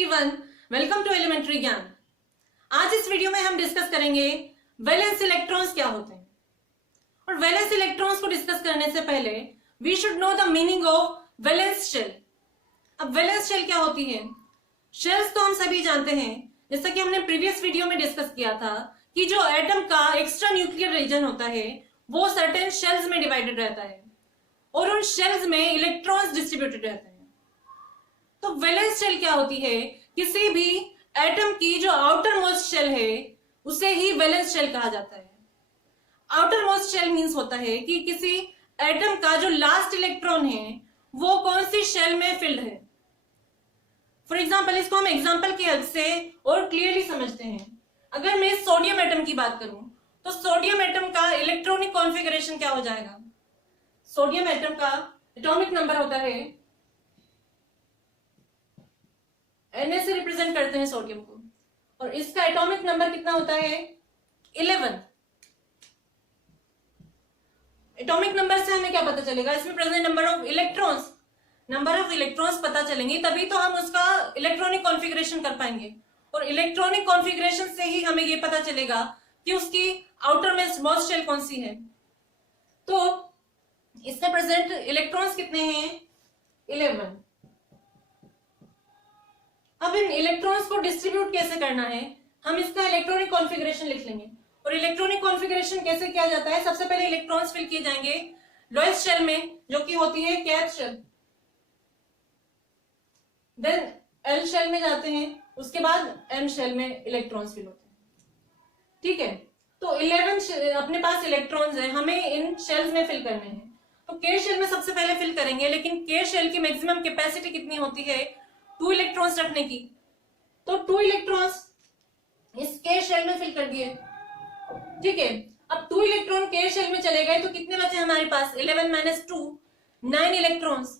Everyone, welcome to elementary ज्ञान। आज इस वीडियो में हम डिस्कस करेंगे वैलेंस इलेक्ट्रॉन्स क्या होते हैं। और वैलेंस इलेक्ट्रॉन्स को डिस्कस करने से पहले we should know the meaning of valence shell. अब वैलेंस शेल क्या होती है? शेल्स तो हम सभी जानते हैं, जैसा कि हमने प्रीवियस वीडियो में डिस्कस किया था कि जो एटम का एक्स्ट्रा न्यूक्लियर रीजन होता है वो सर्टेन शेल्स में डिवाइडेड रहता है और उन शेल्स में इलेक्ट्रॉन्स डिस्ट्रीब्यूटेड रहते हैं। तो वैलेंस शेल क्या होती है? किसी भी एटम की जो आउटर मोस्ट शेल है उसे ही वैलेंस शेल कहा जाता है। आउटर मोस्ट शेल मीन्स होता है कि किसी एटम का जो लास्ट इलेक्ट्रॉन है वो कौन सी शेल में फिल्ड है। फॉर एग्जाम्पल, इसको हम एग्जाम्पल की हेल्प से और क्लियरली समझते हैं। अगर मैं सोडियम एटम की बात करूं तो सोडियम एटम का इलेक्ट्रॉनिक कॉन्फ़िगरेशन क्या हो जाएगा? सोडियम एटम का एटॉमिक नंबर होता है Na से रिप्रेजेंट करते हैं सोडियम को, और इसका एटॉमिक नंबर कितना होता है? 11। एटॉमिक नंबर से हमें क्या पता चलेगा? इसमें प्रेजेंट नंबर ऑफ इलेक्ट्रॉन्स पता चलेंगे, तभी तो हम उसका इलेक्ट्रॉनिक कॉन्फ़िगरेशन कर पाएंगे। और इलेक्ट्रॉनिक कॉन्फ़िगरेशन से ही हमें ये पता चलेगा कि उसकी आउटर मोस्ट शेल कौन सी है। तो इसमें प्रेजेंट इलेक्ट्रॉन्स कितने हैं? 11। अब इन इलेक्ट्रॉन्स को डिस्ट्रीब्यूट कैसे करना है, हम इसका इलेक्ट्रॉनिक कॉन्फ़िगरेशन लिख लेंगे। और इलेक्ट्रॉनिक कॉन्फ़िगरेशन कैसे किया जाता है? सबसे पहले इलेक्ट्रॉन्स फिल किए जाएंगे लोएस्ट शेल में, जो कि होती है kth shell. Then L shell में जाते हैं, उसके बाद एम शेल में इलेक्ट्रॉन्स फिल होते हैं। ठीक है, तो 11 अपने पास इलेक्ट्रॉन्स है, हमें इन शेल्स में फिल करने हैं। तो के शेल में सबसे पहले फिल करेंगे, लेकिन के शेल की मैक्सिमम कैपेसिटी कितनी होती है? 2 इलेक्ट्रॉन्स रखने की। तो 2 इलेक्ट्रॉन्स इस के शेल में फिल कर दिए। ठीक है, अब 2 इलेक्ट्रॉन के शेल में चले गए तो कितने बचे हमारे पास? 11 - 2 9 इलेक्ट्रॉन्स।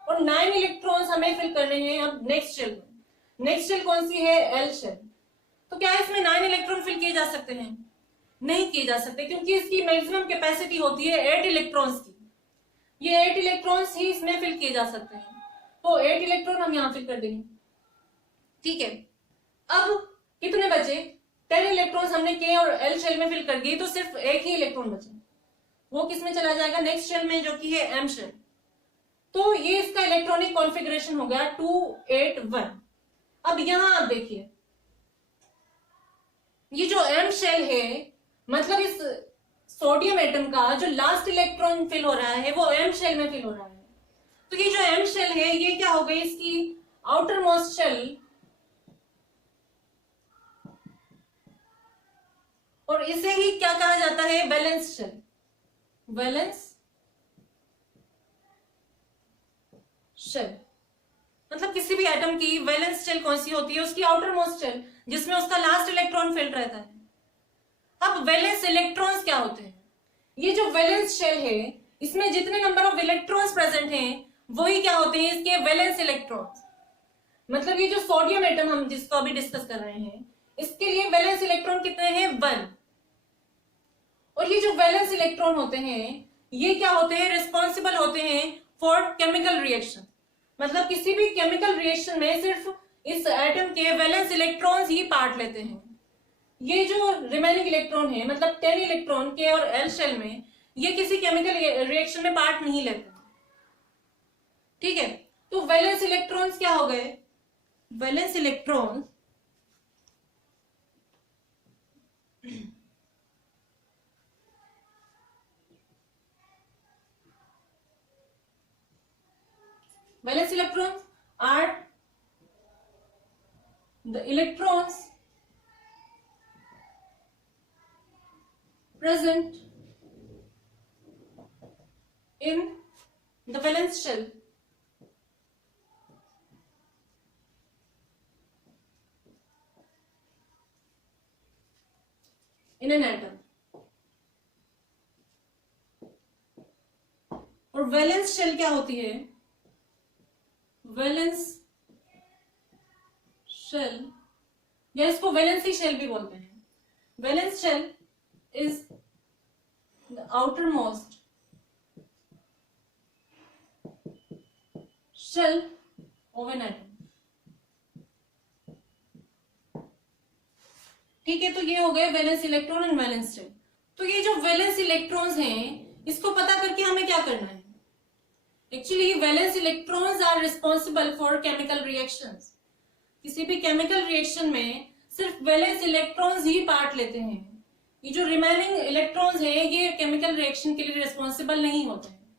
और 9 इलेक्ट्रॉन्स हमें फिल करने हैं अब नेक्स्ट शेल में। नेक्स्ट शेल कौन सी है? L shell. तो क्या इसमें 9 इलेक्ट्रॉन फिल किए जा सकते हैं? नहीं किए जा सकते, क्योंकि इसकी मैक्सिमम कैपेसिटी होती है 8 इलेक्ट्रॉन्स की। ये 8 इलेक्ट्रॉन्स ही इसमें फिल किए जा सकते हैं, तो 8 इलेक्ट्रॉन हम यहां फिल कर देंगे। ठीक है, अब कितने बचे? 10 इलेक्ट्रॉन्स हमने के और एल शेल में फिल कर दिए, तो सिर्फ एक ही इलेक्ट्रॉन बचे, वो किसमें चला जाएगा? नेक्स्ट शेल में, जो कि है एम शेल। तो ये इसका इलेक्ट्रॉनिक कॉन्फ़िगरेशन हो गया 281। अब यहां आप देखिए, ये जो एम शेल है, मतलब इस सोडियम एटम का जो लास्ट इलेक्ट्रॉन फिल हो रहा है वो एम शेल में फिल हो रहा है। तो ये जो एम शेल है ये क्या हो गई? इसकी आउटर मोस्ट शेल, और इसे ही क्या कहा जाता है? Valence shell. वैलेंस शेल मतलब किसी भी एटम की वैलेंस शेल कौन सी होती है? उसकी आउटर मोस्ट शेल, जिसमें उसका लास्ट इलेक्ट्रॉन फिल्ड रहता है। अब वैलेंस इलेक्ट्रॉन्स क्या होते हैं? ये जो वैलेंस शेल है इसमें जितने नंबर ऑफ इलेक्ट्रॉन्स प्रेजेंट हैं वही क्या होते हैं? इसके वैलेंस इलेक्ट्रॉन्स। मतलब ये जो सोडियम एटम हम जिसको अभी डिस्कस कर रहे हैं, इसके लिए वैलेंस इलेक्ट्रॉन कितने हैं? 1। और ये जो वैलेंस इलेक्ट्रॉन होते हैं ये क्या होते हैं? रिस्पॉन्सिबल होते हैं फॉर केमिकल रिएक्शन। मतलब किसी भी केमिकल रिएक्शन में सिर्फ इस एटम के वैलेंस इलेक्ट्रॉन्स ही पार्ट लेते हैं। ये जो रिमेनिंग इलेक्ट्रॉन है, मतलब 10 इलेक्ट्रॉन के और एल शेल में, ये किसी केमिकल रिएक्शन में पार्ट नहीं लेते। ठीक है, तो वैलेंस इलेक्ट्रॉन्स क्या हो गए? Valence electron valence electrons are the electrons present in the valence shell in an atom। और वैलेंस शेल क्या होती है? वैलेंस शेल, या इसको वैलेंसी शेल भी बोलते हैं। Valence shell is the outer most shell of an atom. ठीक है, तो ये हो गए valence electron and valence shell. तो ये जो वैलेंस इलेक्ट्रॉन्स हैं इसको पता करके हमें क्या करना है? Actually valence electrons are responsible for chemical reactions. किसी भी केमिकल रिएक्शन में सिर्फ वैलेंस इलेक्ट्रॉन्स ही पार्ट लेते हैं, ये जो रिमेनिंग इलेक्ट्रॉन्स हैं ये केमिकल रिएक्शन के लिए रिस्पॉन्सिबल नहीं होते हैं।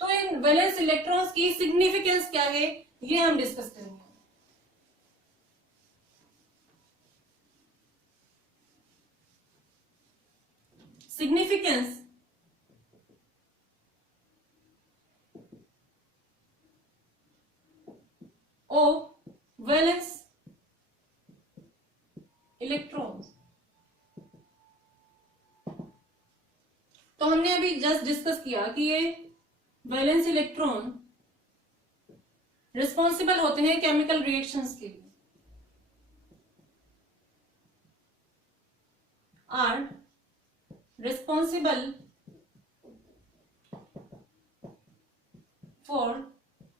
तो इन वैलेंस इलेक्ट्रॉन्स की सिग्निफिकेंस क्या है ये हम डिस्कस करेंगे। Significance of valence electrons. तो हमने अभी जस्ट डिस्कस किया कि ये वैलेंस इलेक्ट्रॉन रिस्पॉन्सिबल होते हैं केमिकल रिएक्शंस के लिए, are responsible for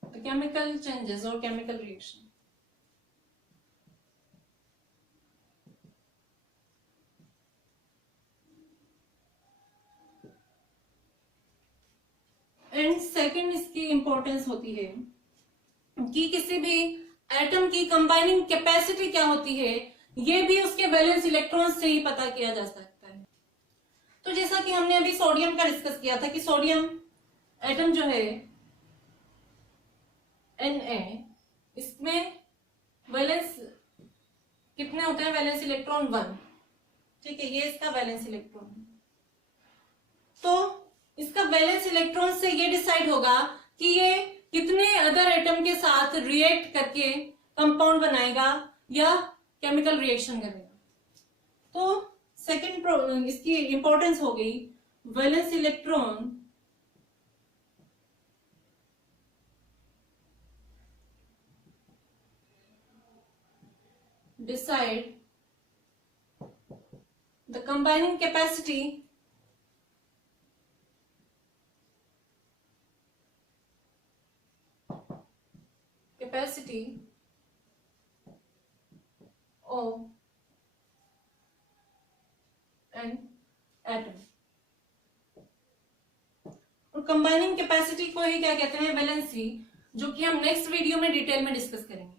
the chemical changes और केमिकल रिएक्शन। एंड सेकेंड इसकी इंपॉर्टेंस होती है कि किसी भी एटम की कंबाइनिंग कैपेसिटी क्या होती है ये भी उसके वैलेंस इलेक्ट्रॉन से ही पता किया जा सकता है। तो जैसा कि हमने अभी सोडियम का डिस्कस किया था कि सोडियम एटम जो है Na, इसमें वैलेंस कितने होते हैं? Valence electron 1। ठीक है, ये इसका वैलेंस इलेक्ट्रॉन। तो इसका वैलेंस इलेक्ट्रॉन से ये डिसाइड होगा कि ये कितने अदर एटम के साथ रिएक्ट करके कंपाउंड बनाएगा या केमिकल रिएक्शन करेगा। तो सेकंड इसकी इंपॉर्टेंस हो गई valence electron decide the combining capacity of an atom। और कंबाइनिंग कैपेसिटी को ही क्या कहते हैं? वैलेंसी, जो कि हम नेक्स्ट वीडियो में डिटेल में डिस्कस करेंगे।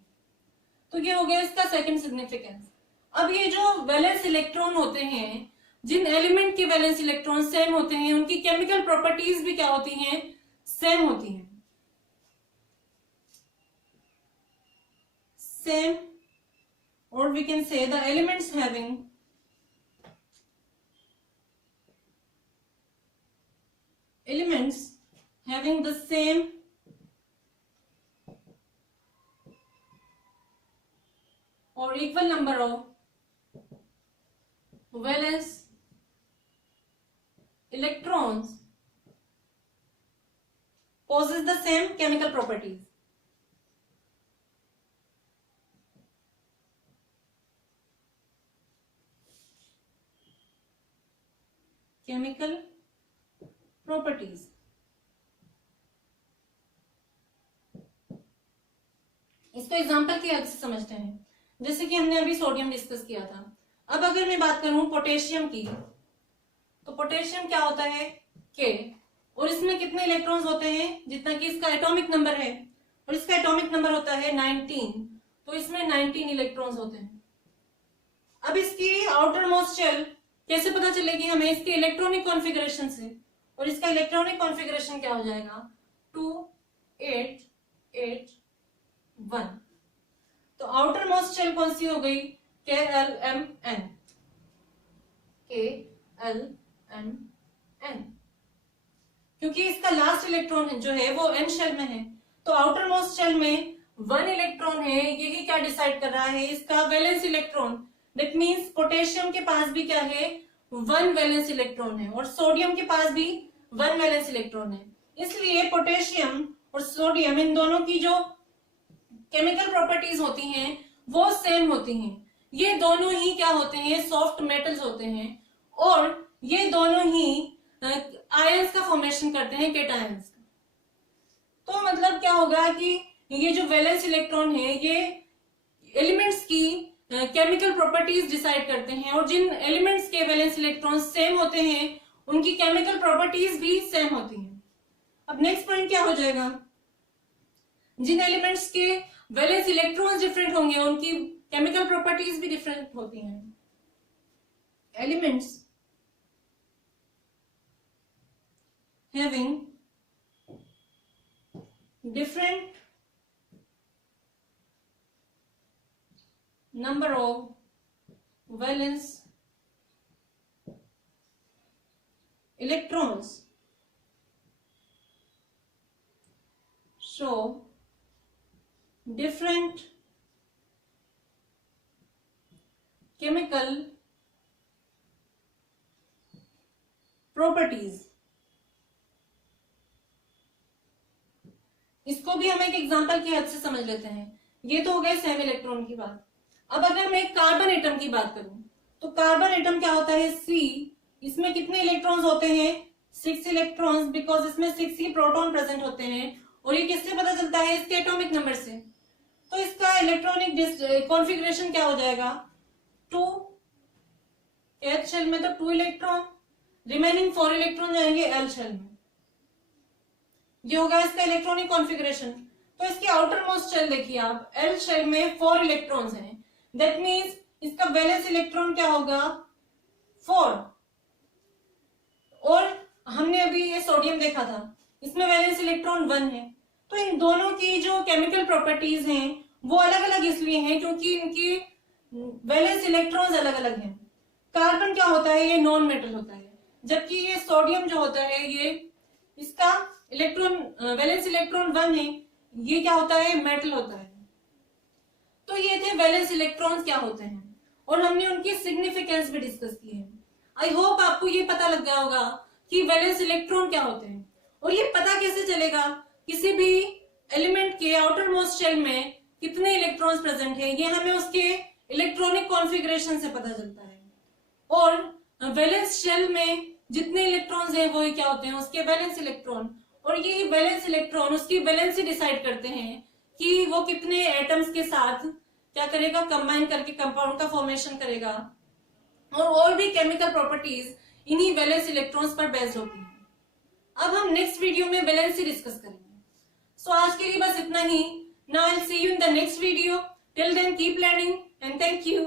तो ये हो गया इसका सेकंड सिग्निफिकेंस। अब ये जो वैलेंस इलेक्ट्रॉन होते हैं, जिन एलिमेंट के वैलेंस इलेक्ट्रॉन सेम होते हैं उनकी केमिकल प्रॉपर्टीज भी क्या होती हैं? सेम होती हैं। सेम, और we can say the elements having the same or equal number of valence electrons possess the same chemical properties। Chemical properties. इसको एग्जांपल की हेल्प से समझते हैं। जैसे कि हमने अभी सोडियम डिस्कस किया था। अब अगर मैं बात करूं पोटेशियम की, तो पोटेशियम क्या होता है? K, और इसमें कितने इलेक्ट्रॉन्स होते हैं? जितना कि इसका एटॉमिक नंबर है, और इसका एटॉमिक नंबर होता है 19, तो इसमें 19 इलेक्ट्रॉन्स होते हैं। अब इसकी आउटर मोस्ट शेल कैसे पता चलेगी हमें? इसके इलेक्ट्रॉनिक कॉन्फ़िगरेशन से, और इसका इलेक्ट्रॉनिक कॉन्फ़िगरेशन क्या हो जाएगा? 2 8 8 1। तो आउटर मोस्ट शेल कौन सी हो गई? KLMN। KLMN, क्योंकि इसका लास्ट इलेक्ट्रॉन जो है वो N शेल में है, तो आउटर मोस्ट शेल में 1 इलेक्ट्रॉन है। यही क्या डिसाइड कर रहा है? इसका valence electron. That means potassium के पास भी क्या है? 1 वैलेंस इलेक्ट्रॉन है, और सोडियम के पास भी 1 वैलेंस इलेक्ट्रॉन है। इसलिए पोटेशियम और सोडियम इन दोनों की जो केमिकल प्रॉपर्टीज होती हैं वो सेम होती हैं। ये दोनों ही क्या होते हैं? सॉफ्ट मेटल्स होते हैं, और ये दोनों ही आयंस का फॉर्मेशन करते हैं, केटायंस का। तो मतलब क्या होगा कि ये जो वैलेंस इलेक्ट्रॉन है ये एलिमेंट्स की केमिकल प्रॉपर्टीज डिसाइड करते हैं, और जिन एलिमेंट्स के वैलेंस इलेक्ट्रॉन सेम होते हैं उनकी केमिकल प्रॉपर्टीज भी सेम होती हैं। अब नेक्स्ट पॉइंट क्या हो जाएगा, जिन एलिमेंट्स के वैलेंस इलेक्ट्रॉन्स डिफरेंट होंगे उनकी केमिकल प्रॉपर्टीज भी डिफरेंट होती हैं। Elements having different number of valence electrons show different chemical properties। इसको भी हम एक एग्जांपल की हद से समझ लेते हैं। ये तो हो गए सेम इलेक्ट्रॉन की बात। अब अगर मैं कार्बन एटम की बात करूं तो कार्बन एटम क्या होता है, C, इसमें कितने इलेक्ट्रॉन्स होते हैं, 6 इलेक्ट्रॉन्स, बिकॉज इसमें 6 ही प्रोटॉन प्रेजेंट होते हैं। और ये किससे पता चलता है, इसके एटॉमिक नंबर से। तो इसका इलेक्ट्रॉनिक कॉन्फ़िगरेशन क्या हो जाएगा, 2, H शेल में तो 2 इलेक्ट्रॉन, रिमेनिंग 4 इलेक्ट्रॉन जाएंगे L शेल में। ये होगा इसका इलेक्ट्रॉनिक कॉन्फ़िगरेशन। तो इसकी आउटर मोस्ट शेल देखिए आप, L शेल में 4 इलेक्ट्रॉन्स हैं, दैट मीन्स इसका वैलेंस इलेक्ट्रॉन क्या होगा, 4। और हमने अभी ये सोडियम देखा था, इसमें वैलेंस इलेक्ट्रॉन 1 है। तो इन दोनों की जो केमिकल प्रॉपर्टीज हैं वो अलग अलग इसलिए हैं क्योंकि इनकी वैलेंस इलेक्ट्रॉन्स अलग अलग हैं। कार्बन क्या होता है, ये नॉन मेटल होता है, जबकि ये सोडियम जो होता है ये इसका इलेक्ट्रॉन वैलेंस इलेक्ट्रॉन 1 है, ये क्या होता है, मेटल होता है। तो ये थे वैलेंस इलेक्ट्रॉन्स क्या होते हैं, और हमने उनकी सिग्निफिकेंस भी डिस्कस की है। आई होप आपको ये पता लग गया होगा कि वैलेंस इलेक्ट्रॉन क्या होते हैं। और ये पता कैसे चलेगा, किसी भी एलिमेंट के आउटर मोस्ट शेल में कितने इलेक्ट्रॉन्स प्रेजेंट हैं, ये हमें उसके इलेक्ट्रॉनिक कॉन्फ़िगरेशन से पता चलता है। और वैलेंस शेल में जितने इलेक्ट्रॉन्स हैं वो क्या होते हैं, उसके वैलेंस इलेक्ट्रॉन। और ये वैलेंस इलेक्ट्रॉन उसकी वैलेंसी डिसाइड करते हैं कि वो कितने एटम्स के साथ क्या करेगा, कंबाइन करके कंपाउंड का फॉर्मेशन करेगा। और भी केमिकल प्रॉपर्टीज इन्हीं वैलेंस इलेक्ट्रॉन्स पर बेस्ड होती हैं। अब हम नेक्स्ट वीडियो में वैलेंसी डिस्कस करेंगे। सो आज के लिए बस इतना ही। Now I will see you in the next video. Till then keep learning and thank you.